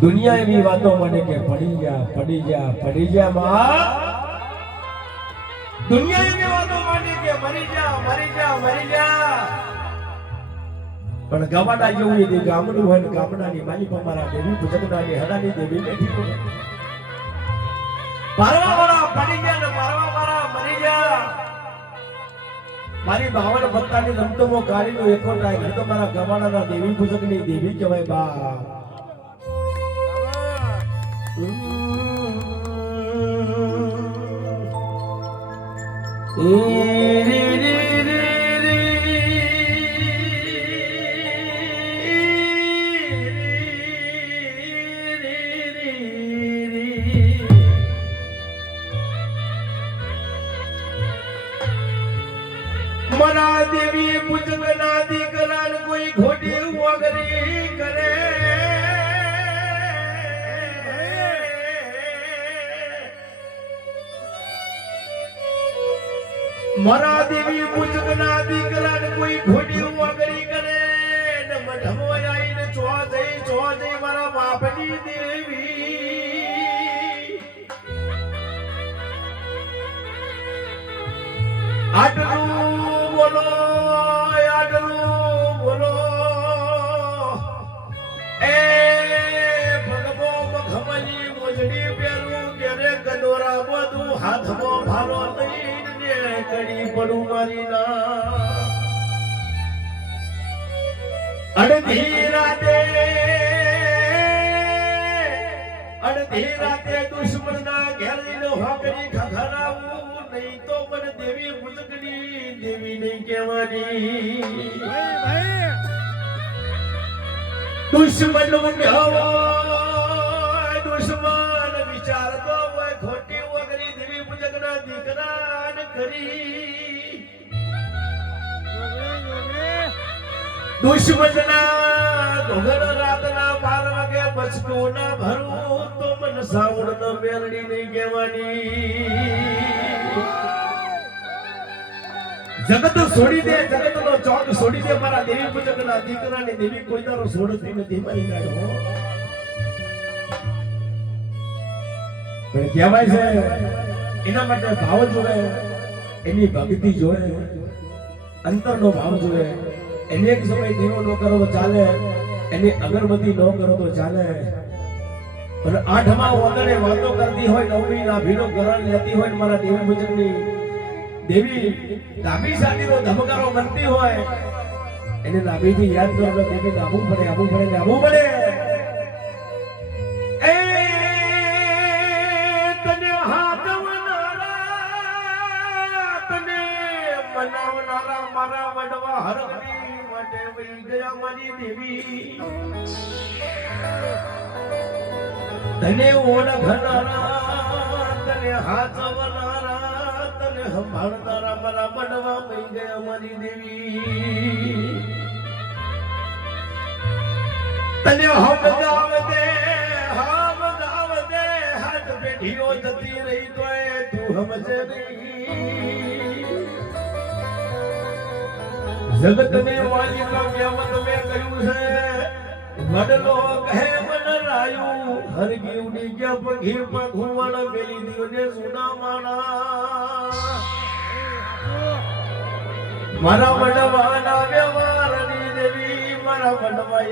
દુનિયા એવી વાતો મને કે પડી જા પડી જા પડી જા માં દુનિયા એવી વાતો મને કે મરી જા મરી જા મરી જા પણ ગામડા જેવું એ ગામડું હોય ને ગામડાની માલિક અમારા દેવી પૂજકનાની હડાની દેવી બેઠી હોય મારવા વાળા પડી જા ને મારવા વાળા મરી જા મારી 52 ભક્તાની રમતોમાં કાળીનો એકો ટાઈમ તો મારા ગામડાના દેવી પૂજકની દેવી કહેવાય બા મરા દેવી પૂજકના દીકરાન કોઈ ખોટી વગરી કરે મરા દેવી પૂજકના દીકરાન કોઈ ખોટી વગરી કરે ને મઢમો આઈને ચો જઈ મારા બાપની દેવી આટલું બોલો એ ભગવો મખમલી મોજડી પેરું ઘેરે ગદોરા બધું હાથમાં ભાલો લઈને કડી પડું મારી ના અડધી રાતે દુશ્મનના ઘેર લઈને હોકરી ખખરાવું નહીં તો મને દેવી પૂજકની દેવી નહીં કહેવાની દુશ્મન દુશ્મન વિચારતો હોય ખોટી વગરી દેવી પૂજકના દીકરાને કરી દુશ્મનના ઘોઘર રાતના 12 વાગે બચકો ના ભરું તો મન સાવડ ન મેલડી નહીં કહેવાની જગત છોડી દે જગતનો ચોક છોડી દે મારા દેવી પૂજકના દીકરાની દેવી કોઈ દારો છોડતી નથી મારી ગાડો પણ કહેવાય છે એના માટે ભાવ જોવે એની ભક્તિ જોવે અંતરનો ભાવ જોવે એને એક સમય દીવો ન કરો તો ચાલે એની અગરબત્તી ન કરો તો ચાલે અને 8મા ઓગણે વાતો કરતી હોય 9મી ના ભીનો કરણ લેતી હોય મારા દેવી પૂજકની દેવી ડાબી સાડીનો ધબકારો બનતી હોય એને ડાબીથી યાદ કરો એટલે દેવી આવું પડે એ તને હાથવનારા તને મનાવનારા મારા વડવા હરગની માટે વહી ગયા મારી દેવી તને ઓળખનારા તને હાથવનારા તને સંભાળનારા મારા વડવા વહી ગયા મારી દેવી તને હમદાવ દે હાથ પેઢીઓ જતી રહી તો તું સમજે નહીં જગતને વાલીનો કહેવત મેં કહ્યું છે વડલો કહે મન રાયું હરગી ઉડી ગયા પગી પગુવળ મેલી દીઓને સુના માણા મારા વડવાના વ્યવહારની દેવી મારા વડવા